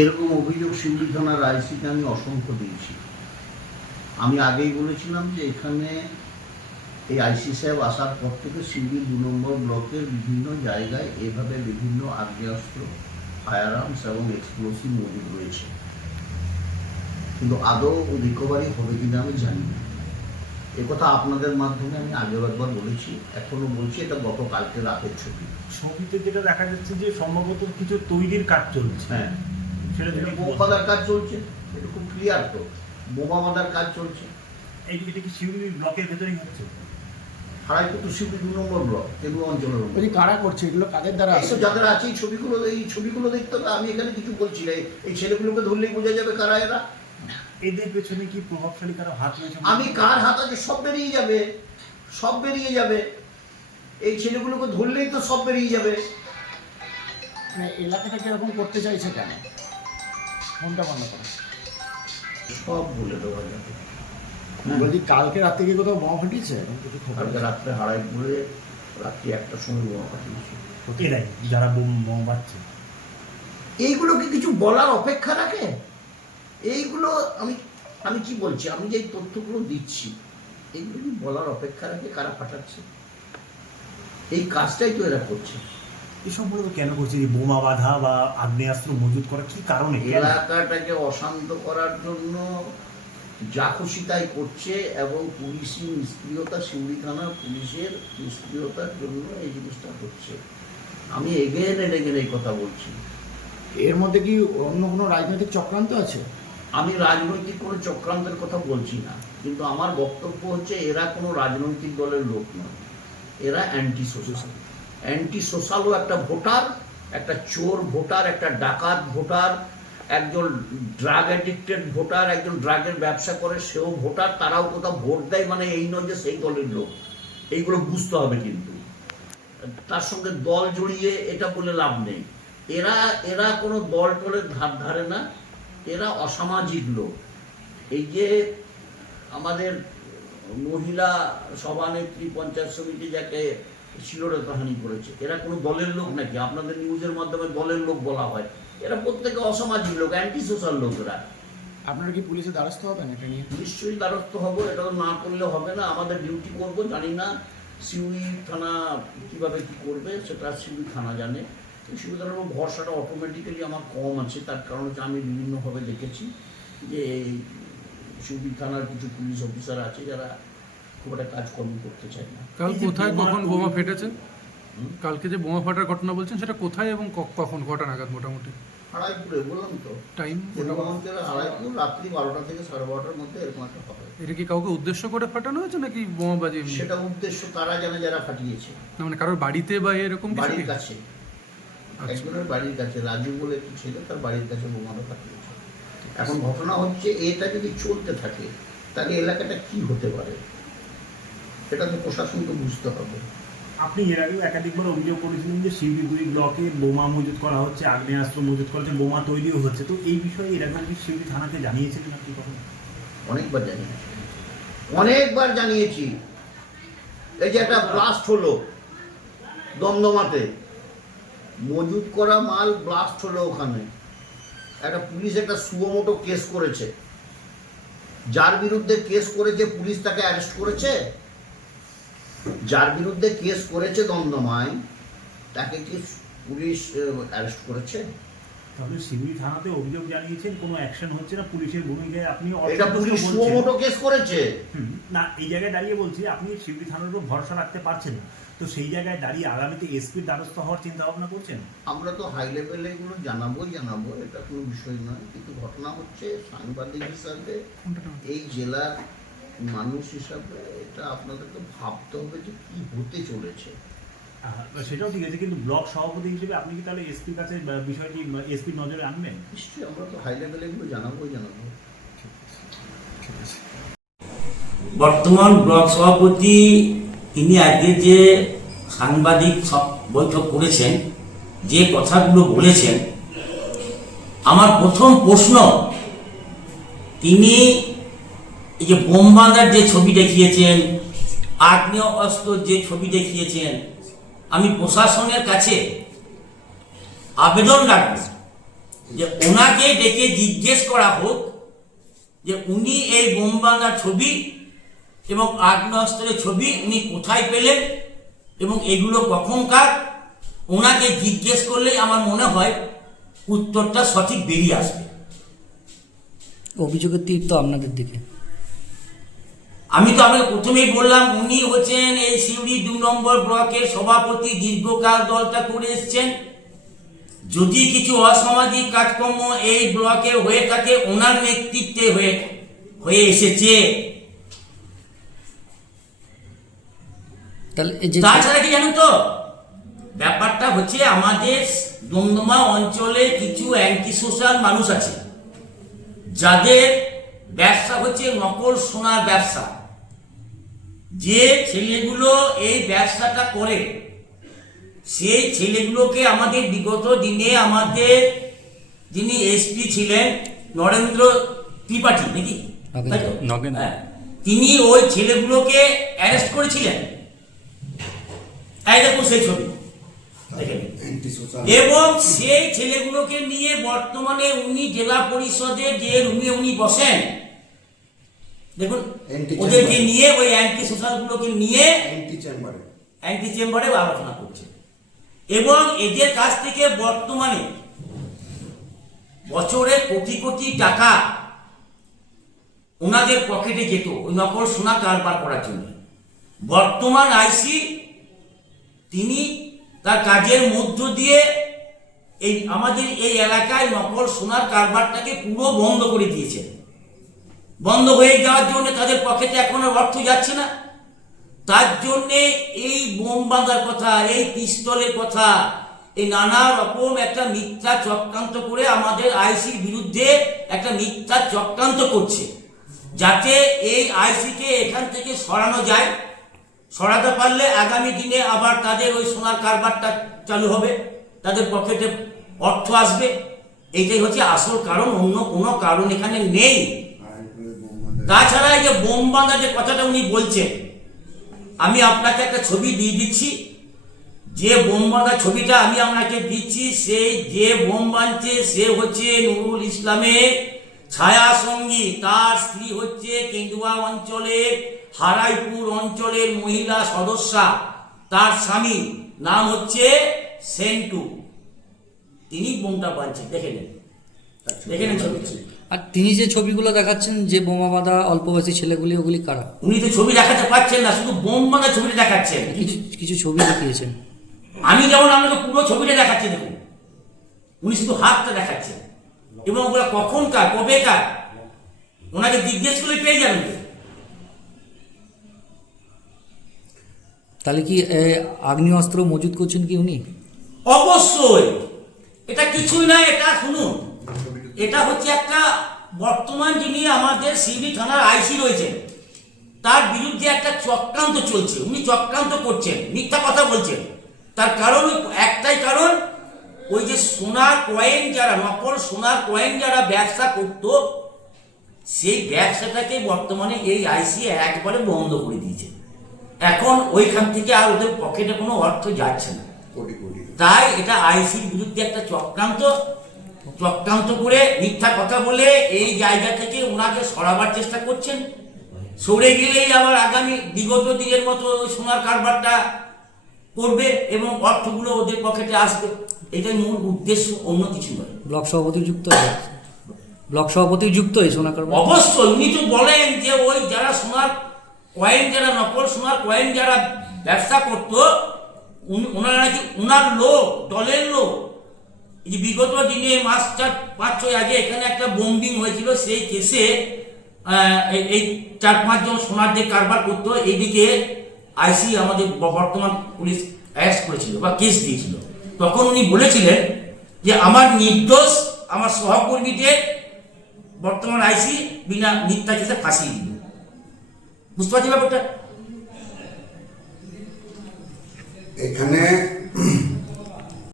এরকম অভিযোগ শিউলি থানার আইসিকে আমি অসংখ্য দিয়েছি। আমি আগেই বলেছিলাম যে এখানে এই আইসি সাহেব আসার পর থেকে শিউলি দু নম্বর ব্লকের বিভিন্ন জায়গায় এভাবে বিভিন্ন আগ্নেয়াস্ত্র ফায়ার আর্মস এবং এক্সপ্লোসিভ মজুদ রয়েছে। কিন্তু আদৌ রিকভারি হবে কিনা আমি জানি না। একথা আপনাদের মাধ্যমে আমি আগেও একবার বলেছি এখনও বলছি এটা গতকালকে রাতের ছবি। ছবিতে যেটা দেখা যাচ্ছে যে সম্ভবত কিছু তৈরির কাজ চলছে। হ্যাঁ। সেটা। বাঁধার কাজ চলছে এটা খুব ক্লিয়ার তো। বোমা বাঁধার কাজ চলছে। এই এটা কি শিউলি ব্লকের ভেতরেই হচ্ছে? হারাইপুর শিবলি দু নম্বর ব্লক তেগুলো অঞ্চলের। কারা করছে? এগুলো কাদের দ্বারা এই যাদের আছে এই ছবিগুলো এই ছবিগুলো দেখতে হবে আমি এখানে কিছু বলছি না। এই- এই ছেলেগুলোকে ধরলেই বোঝা যাবে কারা এরা। এদের পেছনে কি প্রভাবশালী কারও হাত রয়েছে আমি কার হাত আছে সব বেরিয়ে যাবে সব বেরিয়ে যাবে। এই ছেলেগুলোকে ধরলেই তো সব বেরিয়ে যাবে। মানে এলাকাটাকে এরকম করতে চাইছে কেন? ফোনটা বন্ধ করো। সব বলে দেওয়া যাবে বলছি কালকে রাত্রে কি কোথাও বোমা ফাটিয়েছে? কালকে রাত্রে হারাই হারাইপুরে রাত্রি একটার সময় বোমা পাঠিয়েছি এরাই যারা বোম বোম বাচ্ছে এইগুলো কি কিছু বলার অপেক্ষা রাখে? এইগুলো আমি আমি কি বলছি? আমি যে এই তথ্যগুলো দিচ্ছি এইগুলো কি বলার অপেক্ষা রাখে কারা পাঠাচ্ছে? এই কাজটাই তো এরা করছে। এসব মূলত কেন করছে? যে বোমা বাঁধা বা আগ্নেয়াস্ত্র মজুত করা কি কারণে? এলাকাটাকে অশান্ত করার জন্য যা খুশি তাই করছে এবং পুলিশি নিষ্ক্রিয়তা শিউড়ি থানার পুলিশের নিষ্ক্রিয়তার জন্য এই জিনিসটা হচ্ছে। আমি এগেন এগেন এই কথা বলছি। এর মধ্যে কি অন্য কোনো রাজনৈতিক চক্রান্ত আছে? আমি রাজনৈতিক কোনো চক্রান্তের কথা বলছি না, কিন্তু আমার বক্তব্য হচ্ছে এরা কোনো রাজনৈতিক দলের লোক নয়। এরা অ্যান্টি সোশ্যাল অ্যান্টি সোশ্যালও একটা ভোটার, একটা চোর ভোটার, একটা ডাকাত ভোটার, একজন ড্রাগ অ্যাডিক্টেড ভোটার, একজন ড্রাগের ব্যবসা করে, সেও ভোটার, তারাও কোথাও ভোট দেয় মানে এই নয় যে সেই দলের লোক। এইগুলো বুঝতে হবে কিন্তু। তার সঙ্গে দল জড়িয়ে এটা বলে লাভ নেই। এরা এরা কোনো দল টলের ধার ধারে না। এরা অসামাজিক লোক। এই যে আমাদের মহিলা সভানেত্রী পঞ্চায়েত সমিতি যাকে শিরোরেতাহানি করেছে এরা কোনো দলের লোক নাকি? আপনাদের নিউজের মাধ্যমে দলের লোক বলা হয়। এরা প্রত্যেকে অসামাজিক লোক অ্যান্টি সোশ্যাল লোকরা আপনারা কি পুলিশের দ্বারস্থ হবেন এটা নিয়ে? নিশ্চয়ই দ্বারস্থ হব এটা তো না করলে হবে না। আমাদের ডিউটি করব জানি না সিউড়ি থানা কীভাবে কি করবে সেটা সিউড়ি থানা জানে। থানার উপর ভরসাটা অটোমেটিক্যালি আমার কম আছে। তার কারণ হচ্ছে আমি বিভিন্নভাবে দেখেছি যে এই থানার কিছু পুলিশ অফিসার আছে যারা খুব একটা কাজকর্ম করতে চায় না। কাল কোথায় কখন বোমা করে- ফেটেছে কালকে যে বোমা ফাটার ঘটনা বলছেন সেটা কোথায় এবং ক- কখন কটা নাগাদ মোটামুটি? হারাইপুরে বললাম তো। টাইম হারাইপুর রাত্রি বারোটা থেকে সাড়ে বারোটার মধ্যে এরকম একটা হবে। এটা কি কাউকে উদ্দেশ্য করে ফাটানো হয়েছে নাকি বোমাবাজি এমনি? সেটা উদ্দেশ্য তারা জানে যারা ফাটিয়েছে। না মানে কারোর বাড়িতে বা এরকম বাড়ির কাছে। একজনের বাড়ির কাছে রাজু বলে একটি ছেলে তার বাড়ির কাছে বোমাটা পাঠিয়েছে। এখন ঘটনা হচ্ছে এটা যদি চলতে থাকে তাহলে এলাকাটা কি হতে পারে? সেটা তো প্রশাসনকে বুঝতে হবে। আপনি এর আগেও একাধিকবার অভিযোগ করেছিলেন যে দুই ব্লকে বোমা মজুত করা হচ্ছে আগ্নেয়াস্ত্র মজুত করা হচ্ছে বোমা তৈরিও হচ্ছে। তো এই বিষয়ে এর আগে কি শিউলি থানাকে জানিয়েছিলেন আপনি কখন? অনেকবার জানিয়েছি। অনেকবার জানিয়েছি। এই যে একটা ব্লাস্ট হলো দমদমাতে। মজুদ করা মাল ব্লাস্ট হলো ওখানে। একটা পুলিশ একটা সুয়োমোটো কেস করেছে। যার বিরুদ্ধে কেস করেছে পুলিশ তাকে অ্যারেস্ট করেছে? যার বিরুদ্ধে কেস করেছে দমদমায় তাকে কি পুলিশ অ্যারেস্ট করেছে? তাহলে শিউলি থানাতে অভিযোগ জানিয়েছেন কোনো অ্যাকশন হচ্ছে না পুলিশের ভূমিকায় আপনি এটা পুলিশ। সুয়োমোটো কেস করেছে? না এই জায়গায় দাঁড়িয়ে বলছি আপনি শিউলি থানার উপর ভরসা রাখতে পারছেন না। তো সেই জায়গায় দাঁড়িয়ে আগামীতে এসপির দ্বারস্থ হওয়ার চিন্তা ভাবনা করছেন? আমরা তো হাই লেভেলে এগুলো জানাবোই জানাব এটা কোনো বিষয় নয় কিন্তু ঘটনা হচ্ছে সাংবাদিক হিসাবে এই জেলার মানুষ হিসাবে এটা আপনাদেরকে ভাবতে হবে যে কি হতে চলেছে। সেটাও ঠিক আছে কিন্তু ব্লক সভাপতি হিসেবে আপনি কি তাহলে এসপির কাছে বিষয়টি এসপির নজরে আনবেন? নিশ্চয়ই আমরা তো হাই লেভেলে এগুলো জানাবোই জানাব। ঠিক আছে বর্তমান ব্লক সভাপতি তিনি আজকে যে সাংবাদিক সব বৈঠক করেছেন, যে কথাগুলো বলেছেন, আমার প্রথম প্রশ্ন, তিনি এই যে বোম বাঁধার যে ছবি দেখিয়েছেন, আগ্নেয় অস্ত্র যে ছবি দেখিয়েছেন, আমি প্রশাসনের কাছে আবেদন রাখব যে ওনাকে ডেকে জিজ্ঞেস করা হোক যে উনি এই বোমবাঙ্গা ছবি এবং আগ্নেয়াস্ত্রের ছবি উনি কোথায় পেলেন এবং এগুলো কখনকার? ওনাকে জিজ্ঞেস করলেই আমার মনে হয় উত্তরটা সঠিক বেরিয়ে আসবে। অভিযোগের তীর তো আপনাদের দিকে। আমি তো আপনাকে প্রথমেই বললাম উনি হচ্ছেন এই সিউড়ি দু নম্বর ব্লকের সভাপতি দীর্ঘকাল দলটা করে এসছেন। যদি কিছু অসামাজিক কাজকর্ম এই ব্লকে হয়ে থাকে ওনার নেতৃত্বে হয়ে হয়ে এসেছে। তাহলে এই যে তাছাড়া কি জানেন তো? ব্যাপারটা হচ্ছে আমাদের দমদমা অঞ্চলে কিছু অ্যান্টি সোশ্যাল মানুষ আছে। যাদের ব্যবসা হচ্ছে নকল সোনার ব্যবসা। যে ছেলেগুলো এই ব্যবসাটা করে সেই ছেলেগুলোকে আমাদের বিগত দিনে আমাদের যিনি এসপি ছিলেন নরেন্দ্র ত্রিপাঠী নাকি। হ্যাঁ। তিনি ওই ছেলেগুলোকে অ্যারেস্ট করেছিলেন। এই দেখুন সেই ছবি। এবং সেই ছেলেগুলোকে নিয়ে বর্তমানে উনি জেলা পরিষদের যে রুমে উনি বসেন দেখুন ওদেরকে নিয়ে ওই অ্যান্টি সোশ্যাল গুলোকে নিয়ে অ্যান্টি চেম্বারে অ্যান্টি চেম্বারে আলোচনা করছে। এবং এদের কাছ থেকে বর্তমানে বছরে কোটি কোটি টাকা ওনাদের পকেটে যেত ওই নকল সোনা কারবার করার জন্য। বর্তমান আইসি তিনি তার কাজের মধ্য দিয়ে এই আমাদের এই এলাকায় নকল সোনার কারবারটাকে পুরো বন্ধ করে দিয়েছেন। বন্ধ হয়ে যাওয়ার জন্য তাদের পকেটে এখন আর অর্থ যাচ্ছে না। তার জন্যে এই বোম বাঁধার কথা, এই পিস্তলের কথা, এই নানা রকম একটা মিথ্যা চক্রান্ত করে আমাদের আইসির বিরুদ্ধে একটা মিথ্যা চক্রান্ত করছে। যাতে এই আইসিকে এখান থেকে সরানো যায়। সরাতে পারলে আগামী দিনে আবার তাদের ওই সোনার কারবারটা চালু হবে, তাদের পকেটে অর্থ আসবে। এইটাই হচ্ছে আসল কারণ, অন্য কোনো কারণ এখানে নেই। তাছাড়া এই যে বোম বাঁধা যে কথাটা উনি বলছেন, আমি আপনাকে একটা ছবি দিয়ে দিচ্ছি। যে বোম বাঁধা ছবিটা আমি আপনাকে দিচ্ছি সেই যে বোম বাঁধছে, সে হচ্ছে নুরুল ইসলামের ছায়া সঙ্গী। তার স্ত্রী হচ্ছে কেন্দুয়া অঞ্চলের হারাইপুর অঞ্চলের মহিলা সদস্যা তার স্বামী নাম হচ্ছে সেন্টু। তিনি বোমটা বাঁধছেন দেখে নেন। দেখে নেন আর তিনি যে ছবিগুলো দেখাচ্ছেন যে বোমা বাঁধা অল্প বয়সী ছেলেগুলি ওগুলি কারা? উনি তো ছবি দেখাতে পারছেন না শুধু বোম বাঁধা ছবিটা দেখাচ্ছেন। কিছু কিছু ছবি দেখিয়েছেন। আমি যেমন আপনাকে পুরো ছবিটা দেখাচ্ছি দেখুন। উনি শুধু হাতটা দেখাচ্ছেন। এবং ওগুলো কখনকার কবেকার ওনাকে জিজ্ঞেস করলে পেয়ে যাবেন। তাহলে কি আগ্নেয়াস্ত্র মজুত করছেন কি উনি? অবশ্যই। এটা কিছুই না এটা শুনুন। এটা হচ্ছে একটা বর্তমান যিনি আমাদের সিবি থানার আইসি রয়েছেন, তার বিরুদ্ধে একটা চক্রান্ত চলছে। উনি চক্রান্ত করছেন, মিথ্যা কথা বলছেন। তার কারণ একটাই কারণ, ওই যে সোনার কয়েন যারা, নকল সোনার কয়েন যারা ব্যবসা করত, সেই ব্যবসাটাকে বর্তমানে এই আইসি একবারে বন্ধ করে দিয়েছে। এখন ওইখান থেকে আর ওদের পকেটে কোনো অর্থ যাচ্ছে না। কোটি কোটি। তাই এটা আইসির বিরুদ্ধে একটা চক্রান্ত। চক্রান্ত করে মিথ্যা কথা বলে এই জায়গা থেকে ওনাকে সরাবার চেষ্টা করছেন। সরে গেলেই আবার আগামী বিগত দিনের মতো ওই সোনার কারবারটা করবে এবং অর্থগুলো ওদের পকেটে আসবে। এটাই মূল উদ্দেশ্য অন্য কিছু নয়। ব্লক সভাপতি যুক্ত? ব্লক সভাপতি যুক্ত এই সোনাকার অবশ্যই উনি তো বলেন যে ওই যারা সোনার কয়েন যারা নকল সোনার কয়েন যারা ব্যবসা করতো ওনারা নাকি ওনার লোক, দলের লোক। এই যে বিগত দিনে মাস চার পাঁচ ছয় আগে এখানে একটা বোম্বিং হয়েছিল, সেই কেসে এই- এই চার পাঁচজন সোনার যে কারবার করতো, এইদিকে আইসি আমাদের বর্তমান পুলিশ অ্যারেস্ট করেছিল বা কেস দিয়েছিল। তখন উনি বলেছিলেন যে, আমার নির্দোষ, আমার সহকর্মীদের বর্তমান আইসি বিনা মিথ্যা কেসে ফাঁসিয়ে দিল বুঝতে পারছি ব্যাপারটা? এখানে